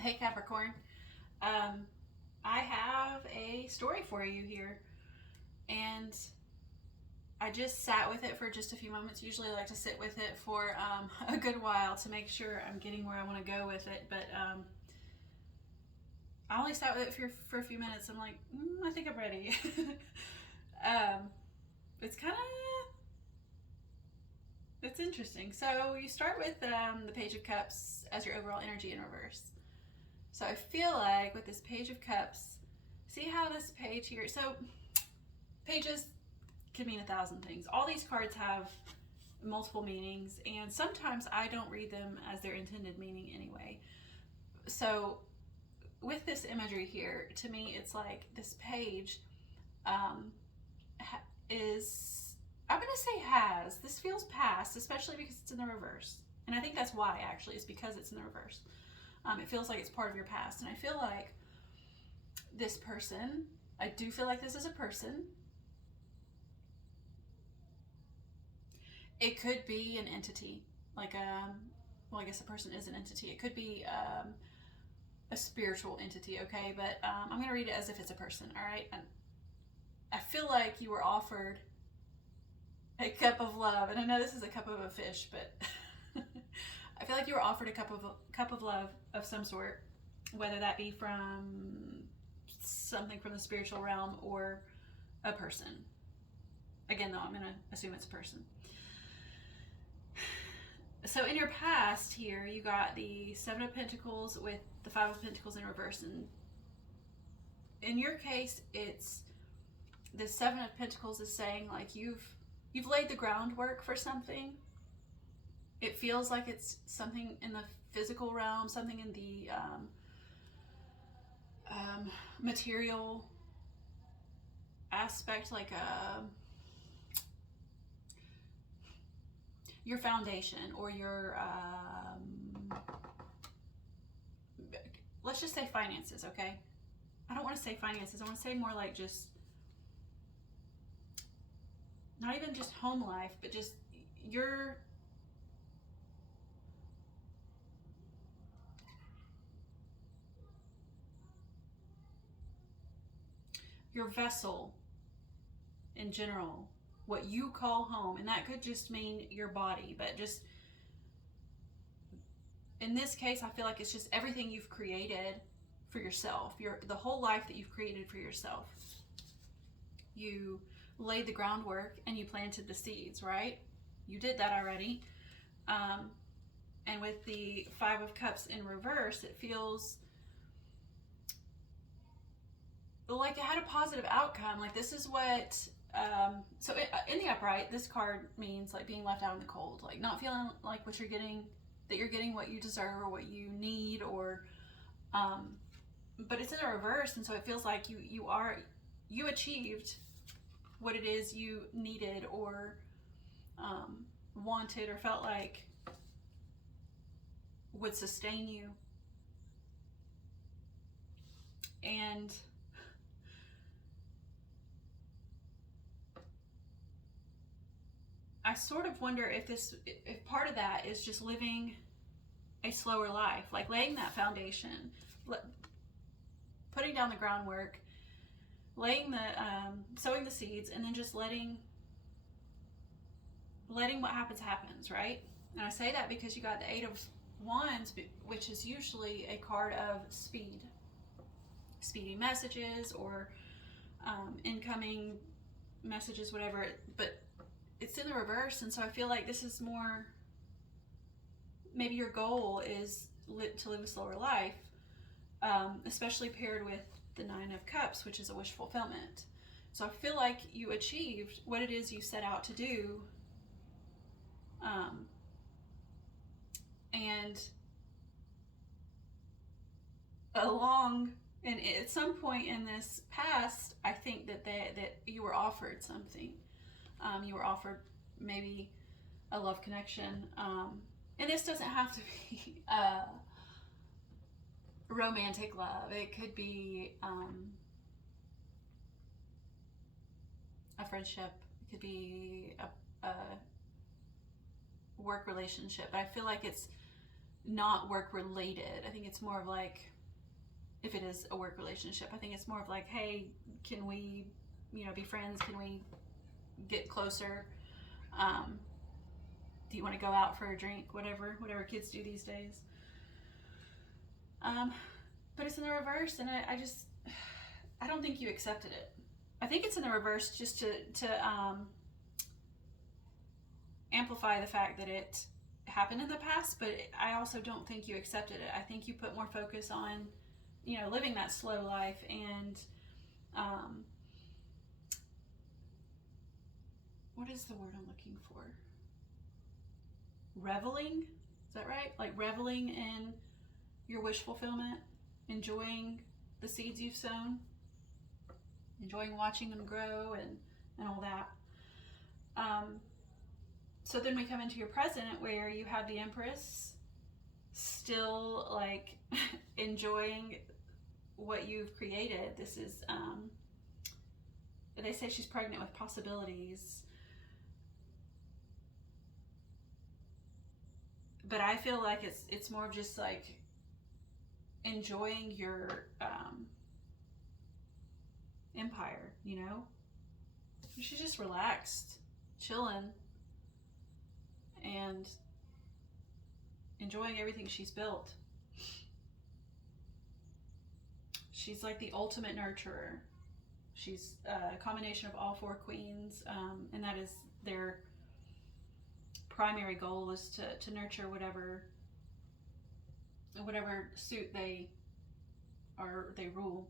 Hey Capricorn, I have a story for you here, and I just sat with it for just a few moments. Usually, I like to sit with it for a good while to make sure I'm getting where I want to go with it. But I only sat with it for a few minutes. I'm like, I think I'm ready. um, it's kind of it's interesting. So you start with the Page of Cups as your overall energy in reverse. So I feel like with this Page of Cups, see how this page here, so pages can mean 1,000 things. All these cards have multiple meanings, and sometimes I don't read them as their intended meaning anyway. So with this imagery here, to me, it's like this page is, I'm going to say has. This feels past, especially because it's in the reverse. And I think that's why, actually, is because it's in the reverse. It feels like it's part of your past. And I feel like this person, I do feel like this is a person. It could be an entity, like well, I guess a person is an entity. It could be a spiritual entity, okay? But I'm going to read it as if it's a person, all right? And I feel like you were offered a cup of love, and I know this is a cup of a fish, but I feel like you were offered a cup of love of some sort, whether that be from something from the spiritual realm or a person. Again, though, I'm going to assume it's a person. So in your past here, you got the Seven of Pentacles with the Five of Pentacles in reverse, and in your case, it's the Seven of Pentacles is saying like you've laid the groundwork for something. It feels like it's something in the physical realm, something in the material aspect, like your foundation or your, let's just say finances, okay? I don't want to say finances. I want to say more like just, not even just home life, but just your vessel in general, what you call home. And that could just mean your body, but just in this case, I feel like it's just everything you've created for yourself, the whole life that you've created for yourself. You laid the groundwork and you planted the seeds, right? You did that already. And with the Five of Cups in reverse, it feels like it had a positive outcome. Like this is what, so in the upright, this card means like being left out in the cold, like not feeling like what you're getting, that you're getting what you deserve or what you need, or, but it's in the reverse. And so it feels like you achieved what it is you needed or wanted or felt like would sustain you. And I sort of wonder if part of that is just living a slower life, like laying that foundation, putting down the groundwork, laying the, sowing the seeds, and then just letting what happens, right? And I say that because you got the Eight of Wands, which is usually a card of speedy messages or incoming messages, whatever, but it's in the reverse. And so I feel like this is more, maybe your goal is to live a slower life, especially paired with the Nine of Cups, which is a wish fulfillment. So I feel like you achieved what it is you set out to do, and at some point in this past, I think that you were offered something. You were offered maybe a love connection, and this doesn't have to be romantic love. It could be a friendship. It could be a work relationship. But I feel like it's not work related. I think it's more of like, if it is a work relationship, I think it's more of like, hey, can we, be friends? Can we get closer? Do you want to go out for a drink? Whatever kids do these days. But it's in the reverse, and I don't think you accepted it. I think it's in the reverse just to amplify the fact that it happened in the past, but I also don't think you accepted it. I think you put more focus on, living that slow life and, what is the word I'm looking for? Reveling? Is that right? Like reveling in your wish fulfillment, enjoying the seeds you've sown, enjoying watching them grow and all that. So then we come into your present where you have the Empress still like enjoying what you've created. This is, they say she's pregnant with possibilities. But I feel like it's more of just like enjoying your empire, She's just relaxed, chilling, and enjoying everything she's built. She's like the ultimate nurturer. She's a combination of all four queens, and that is their primary goal, is to nurture whatever suit they rule.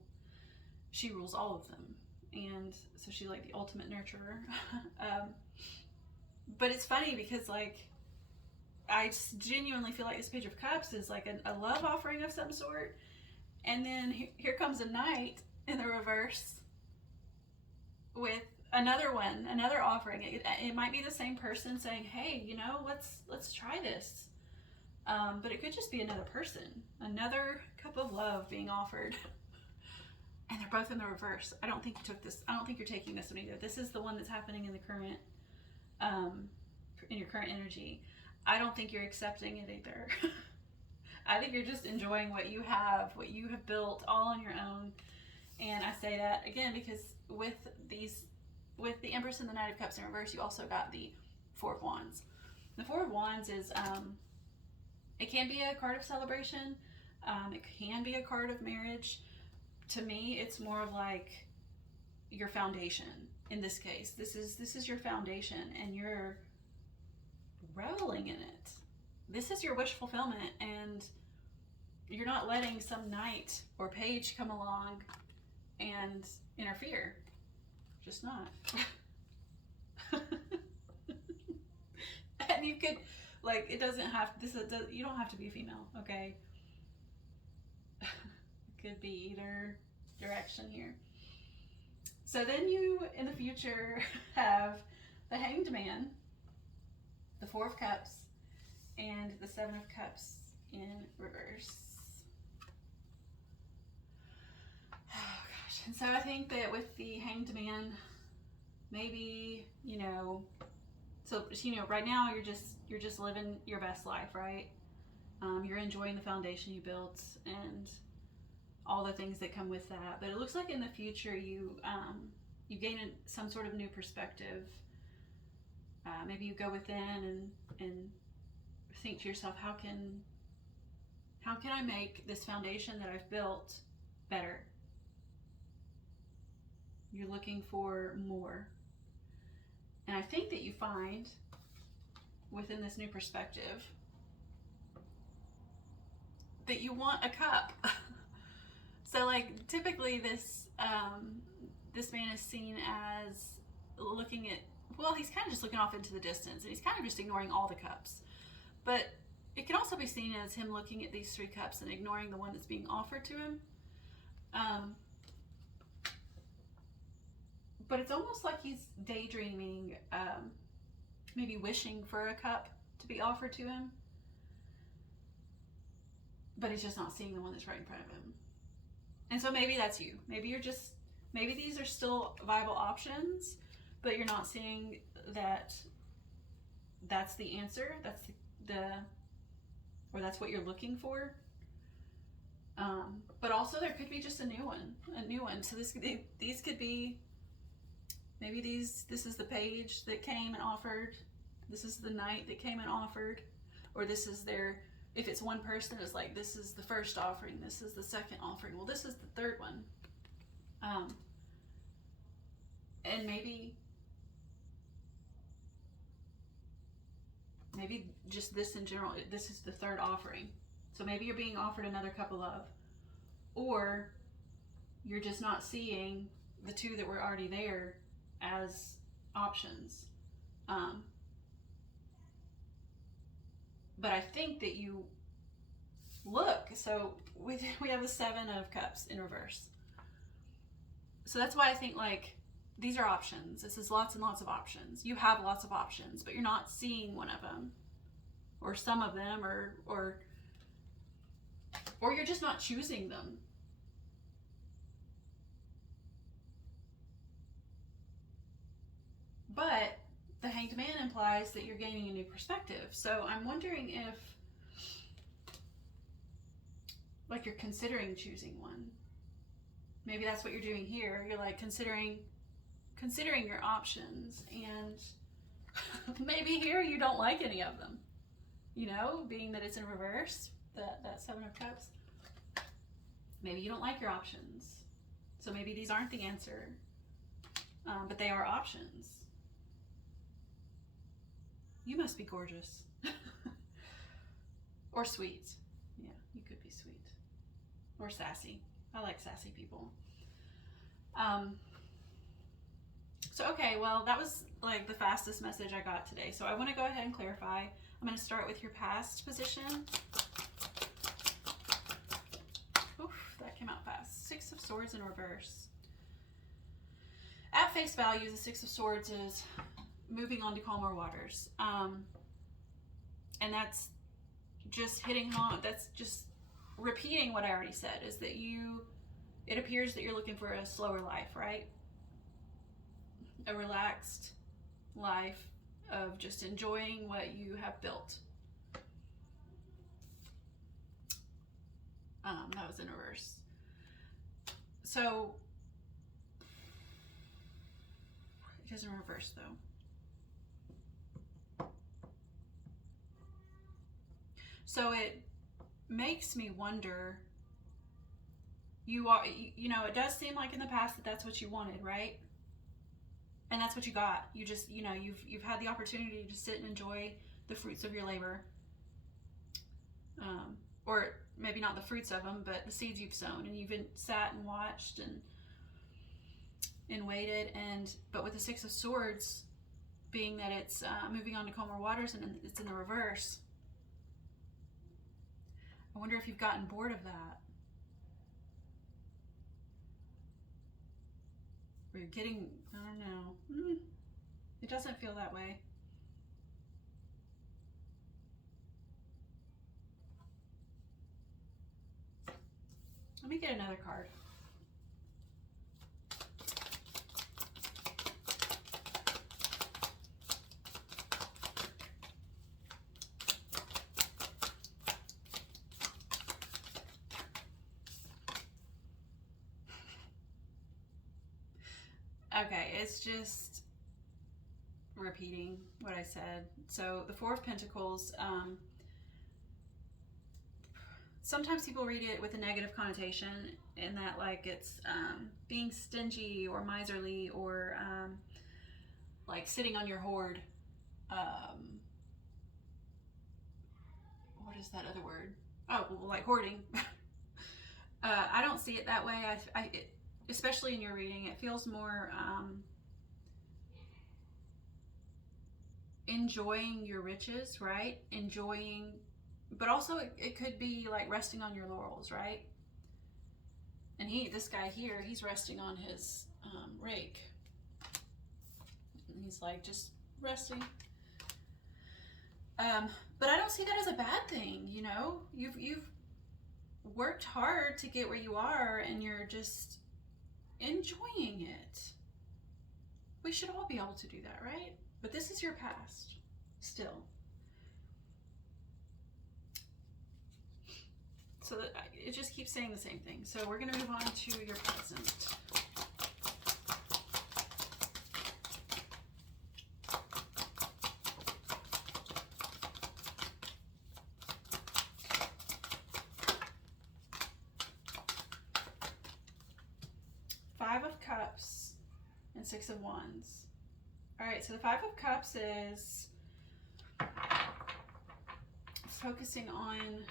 She rules all of them, and so she's like the ultimate nurturer. But it's funny because like I genuinely feel like this Page of Cups is like a love offering of some sort, and then here comes a Knight in the reverse with another offering. It might be the same person saying, hey, let's try this, but it could just be another person, another cup of love being offered. And they're both in the reverse. I don't think you took this. I don't think you're taking this one either. This is the one that's happening in the current, in your current energy. I don't think you're accepting it either. I think you're just enjoying what you have built all on your own. And I say that again because with the Empress and the Knight of Cups in reverse, you also got the Four of Wands. The Four of Wands is, it can be a card of celebration. It can be a card of marriage. To me, it's more of like your foundation. In this case, this is your foundation, and you're reveling in it. This is your wish fulfillment, and you're not letting some knight or page come along and interfere. Just not. And you could, like, it doesn't have you don't have to be a female, okay? Could be either direction here. So then you, in the future, have the Hanged Man, the Four of Cups, and the Seven of Cups in reverse. Oh gosh. And so I think that with the Hanged Man, maybe, so right now you're just living your best life, right? You're enjoying the foundation you built and all the things that come with that. But it looks like in the future you gain some sort of new perspective. Maybe you go within and think to yourself, how can I make this foundation that I've built better? You're looking for more. And I think that you find within this new perspective that you want a cup. So like typically this man is seen as looking at, well, he's kind of just looking off into the distance, and he's kind of just ignoring all the cups. But it can also be seen as him looking at these three cups and ignoring the one that's being offered to him. But it's almost like he's daydreaming, maybe wishing for a cup to be offered to him. But he's just not seeing the one that's right in front of him. And so maybe that's you. Maybe these are still viable options, but you're not seeing that that's the answer. That's or that's what you're looking for. But also there could be just a new one. So these could be, maybe this is the page that came and offered. This is the knight that came and offered, or this is their, if it's one person, it's like, this is the first offering, this is the second offering, well, this is the third one. And maybe just this in general, this is the third offering. So maybe you're being offered another cup of love, or you're just not seeing the two that were already there as options. But I think that you look, so we have the Seven of Cups in reverse. So that's why I think, like, these are options. This is lots and lots of options. You have lots of options, but you're not seeing one of them, or some of them, or you're just not choosing them. But the Hanged Man implies that you're gaining a new perspective. So I'm wondering if, like, you're considering choosing one. Maybe that's what you're doing here. You're like considering your options, and maybe here you don't like any of them. You know, being that it's in reverse, that Seven of Cups. Maybe you don't like your options. So maybe these aren't the answer, but they are options. You must be gorgeous. Or sweet. Yeah, you could be sweet. Or sassy. I like sassy people. So, okay, well, that was like the fastest message I got today. So I want to go ahead and clarify. I'm going to start with your past position. Oof, that came out fast. Six of Swords in reverse. At face value, the Six of Swords is moving on to calmer waters. And that's just hitting home. That's just repeating what I already said, is that it appears that you're looking for a slower life, right? A relaxed life of just enjoying what you have built. That was in reverse. So it is in reverse though. So it makes me wonder, you know, it does seem like in the past that that's what you wanted, right? And that's what you got. You just, you know, you've had the opportunity to sit and enjoy the fruits of your labor. Or maybe not the fruits of them, but the seeds you've sown, and you've been sat and watched and waited. But with the Six of Swords, being that it's moving on to calmer waters and it's in the reverse, I wonder if you've gotten bored of that. Or you're getting, I don't know. It doesn't feel that way. Let me get another card. Okay, it's just repeating what I said. So the Four of Pentacles, sometimes people read it with a negative connotation, in that like it's being stingy or miserly, or like sitting on your hoard. What is that other word? Oh, well, like hoarding. I don't see it that way. Especially in your reading, it feels more enjoying your riches, right? Enjoying, but also it could be like resting on your laurels, right? And this guy here, he's resting on his rake. And he's like just resting. But I don't see that as a bad thing, you know? You've worked hard to get where you are, and you're just enjoying it. We should all be able to do that, right? But this is your past still. So that it just keeps saying the same thing. So we're going to move on to your present. Five of Cups and Six of Wands. All right, so the Five of Cups is focusing on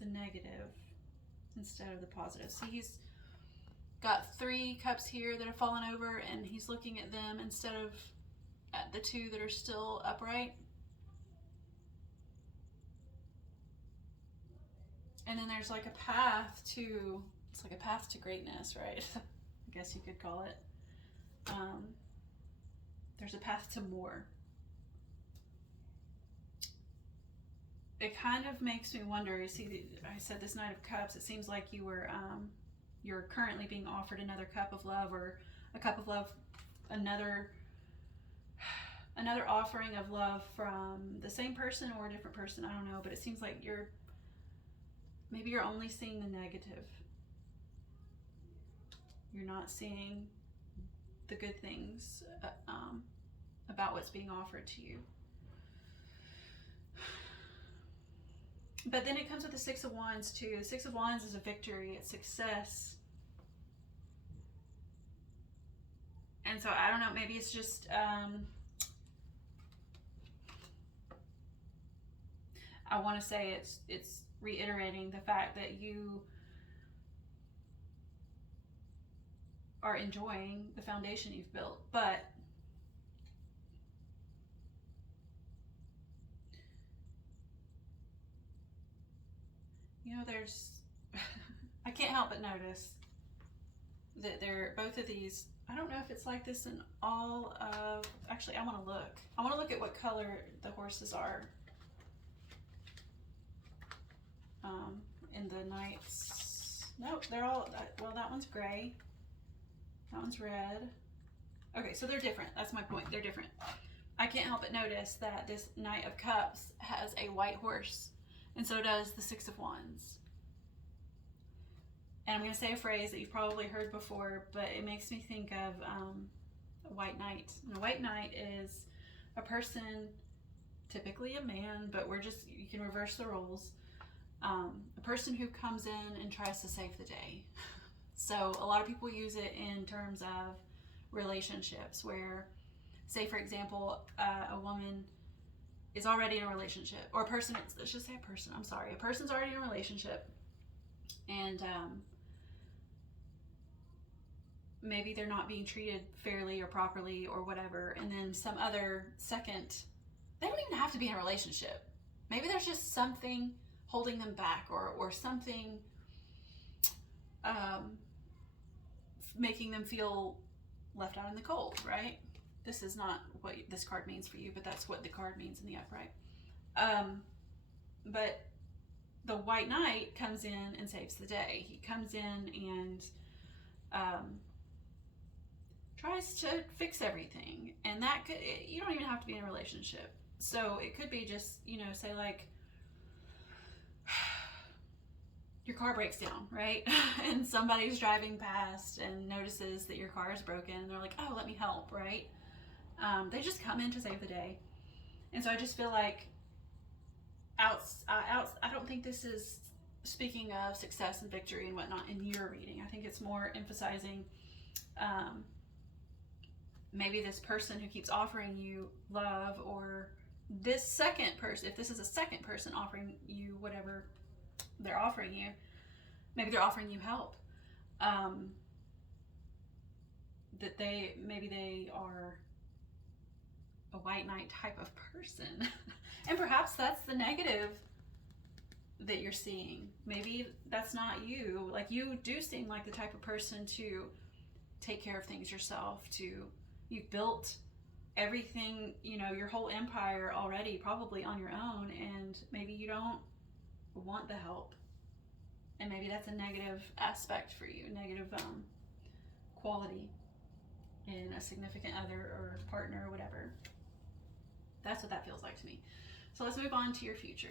the negative instead of the positive. See, he's got 3 cups here that have fallen over, and he's looking at them instead of at the 2 that are still upright. And then there's like a path to, it's like a path to greatness, right? I guess you could call it. There's a path to more. It kind of makes me wonder, you see, I said this Knight of Cups, it seems like you were, you're currently being offered another cup of love, or a cup of love, another offering of love from the same person or a different person, I don't know, but it seems like maybe you're only seeing the negative. You're not seeing the good things about what's being offered to you. But then it comes with the Six of Wands too. The Six of Wands is a victory, it's success. And so I don't know, maybe it's just I want to say it's reiterating the fact that you are enjoying the foundation you've built, but you know, there's I can't help but notice that both of these, I don't know if it's like this in all of, actually I want to look at what color the horses are in the Knights. Nope, they're all, well, that one's gray, that one's red. Okay, so they're different. That's my point, they're different. I can't help but notice that this Knight of Cups has a white horse, and so does the Six of Wands. And I'm going to say a phrase that you've probably heard before, but it makes me think of a white knight. And a white knight is a person, typically a man, but you can reverse the roles. A person who comes in and tries to save the day. So a lot of people use it in terms of relationships where, say for example, a woman is already in a relationship, or a person, let's just say a person, I'm sorry, a person's already in a relationship, and maybe they're not being treated fairly or properly or whatever, and then some other second, they don't even have to be in a relationship, maybe there's just something holding them back, or something making them feel left out in the cold, right? This is not what this card means for you, but that's what the card means in the upright. But the White Knight comes in and saves the day. He comes in and tries to fix everything. And that could, you don't even have to be in a relationship. So it could be just, you know, say like, your car breaks down, right? And somebody's driving past and notices that your car is broken, and they're like, oh, let me help, right? They just come in to save the day. And so I just feel like I don't think this is speaking of success and victory and whatnot in your reading. I think it's more emphasizing maybe this person who keeps offering you love, or this second person, if this is a second person offering you whatever they're offering you, maybe they're offering you help, that maybe they are a white knight type of person. And perhaps that's the negative that you're seeing. Maybe that's not you. Like, you do seem like the type of person to take care of things yourself, you've built everything, you know, your whole empire already probably on your own, and maybe you don't want the help, and maybe that's a negative aspect for you, negative quality in a significant other or partner or whatever. That's what that feels like to me. So let's move on to your future.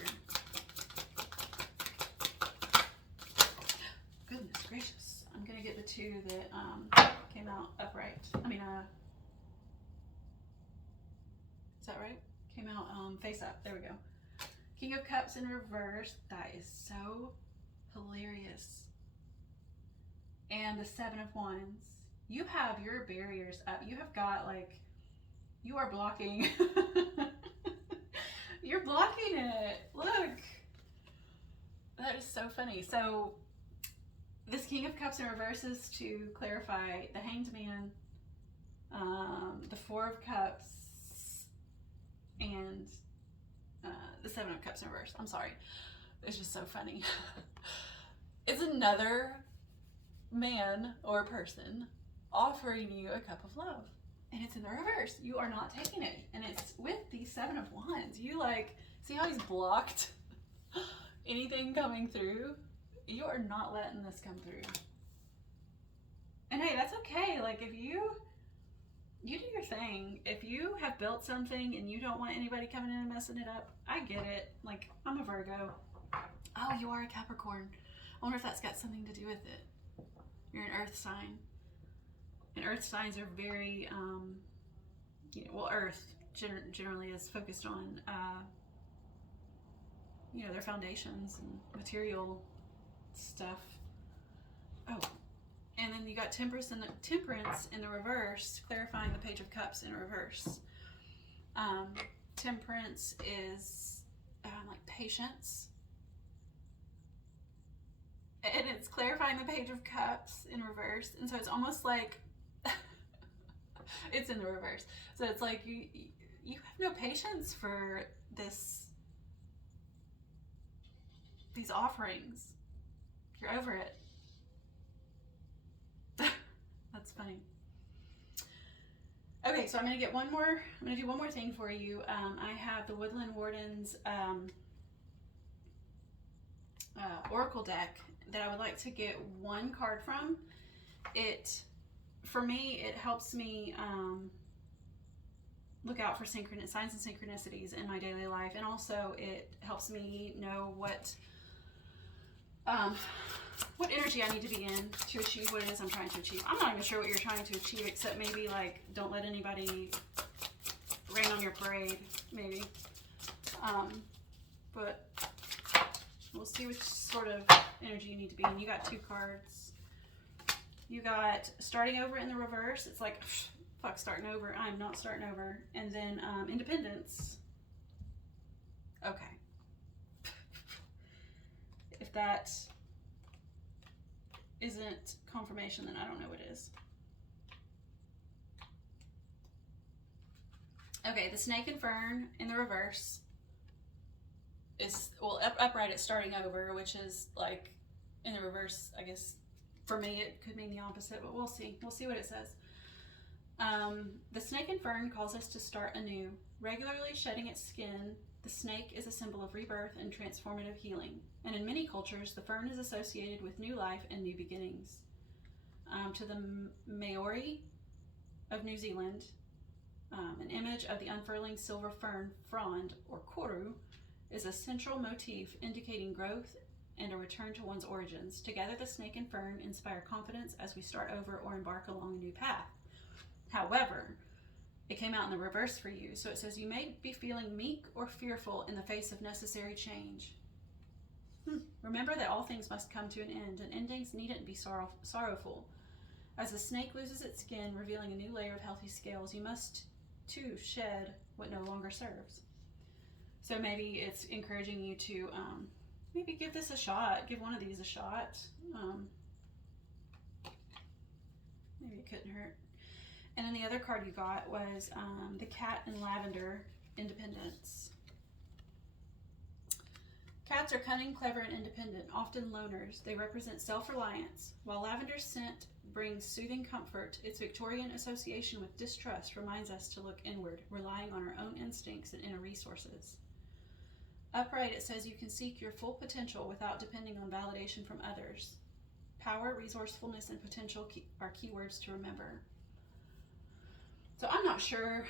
Goodness gracious. I'm going to get the two that came out upright. I mean, is that right? Came out face up. There we go. King of Cups in reverse. That is so hilarious. And the Seven of Wands. You have your barriers up. You have got, like, you are blocking. You're blocking it. Look. That is so funny. So this King of Cups in reverse is to clarify the Hanged Man, the Four of Cups, and the Seven of Cups in reverse. I'm sorry. It's just so funny. It's another man or person offering you a cup of love. And it's in the reverse. You are not taking it. And it's with the Seven of Wands. You, like, see how he's blocked anything coming through? You are not letting this come through. And hey, that's okay. Like, if you do your thing. If you have built something and you don't want anybody coming in and messing it up, I get it. Like, I'm a Virgo. Oh, you are a Capricorn. I wonder if that's got something to do with it. You're an earth sign. And earth signs are very, you know, well, earth generally is focused on, you know, their foundations and material stuff. Oh, and then you got Temperance in the reverse, clarifying the Page of Cups in reverse. Temperance is like patience. And it's clarifying the Page of Cups in reverse. And so it's almost like it's in the reverse. So it's like you have no patience for these offerings. You're over it. That's funny. Okay, so I'm gonna do one more thing for you. I have the Woodland Wardens Oracle deck that I would like to get one card from. For me, it helps me look out for signs and synchronicities in my daily life, and also it helps me know what energy I need to be in to achieve what it is I'm trying to achieve. I'm not even sure what you're trying to achieve, except maybe, like, don't let anybody rain on your parade, maybe. But we'll see which sort of energy you need to be in. You got two cards. You got starting over in the reverse. It's like, fuck starting over. I'm not starting over. And then independence. Okay. If that isn't confirmation, then I don't know what is. Okay, the Snake and Fern in the reverse is, well, upright it's starting over, which is like in the reverse, I guess. For me, it could mean the opposite, but we'll see. We'll see what it says. The Snake and Fern calls us to start anew. Regularly shedding its skin, the snake is a symbol of rebirth and transformative healing. And in many cultures, the fern is associated with new life and new beginnings. To the Maori of New Zealand, an image of the unfurling silver fern frond, or koru, is a central motif indicating growth and a return to one's origins. Together, the snake and fern inspire confidence as we start over or embark along a new path. However, it came out in the reverse for you. So it says, you may be feeling meek or fearful in the face of necessary change. Remember that all things must come to an end, and endings needn't be sorrowful. As the snake loses its skin, revealing a new layer of healthy scales, you must, too, shed what no longer serves. So maybe it's encouraging you to maybe give this a shot. Give one of these a shot. Maybe it couldn't hurt. And then the other card you got was the Cat in Lavender, Independence. Cats are cunning, clever, and independent, often loners. They represent self-reliance. While lavender's scent brings soothing comfort, its Victorian association with distrust reminds us to look inward, relying on our own instincts and inner resources. Upright, it says you can seek your full potential without depending on validation from others. Power, resourcefulness, and potential are keywords to remember. So I'm not sure.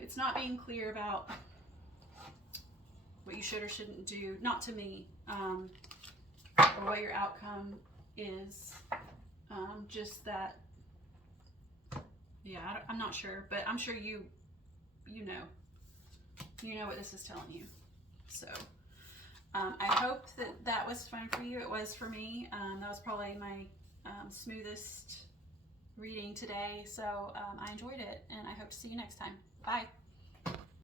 It's not being clear about what you should or shouldn't do. Not to me, or what your outcome is. Just that. Yeah, I'm not sure, but I'm sure you know what this is telling you. So I hope that was fine for you. It was for me. That was probably my smoothest reading today. So I enjoyed it, and I hope to see you next time. Bye.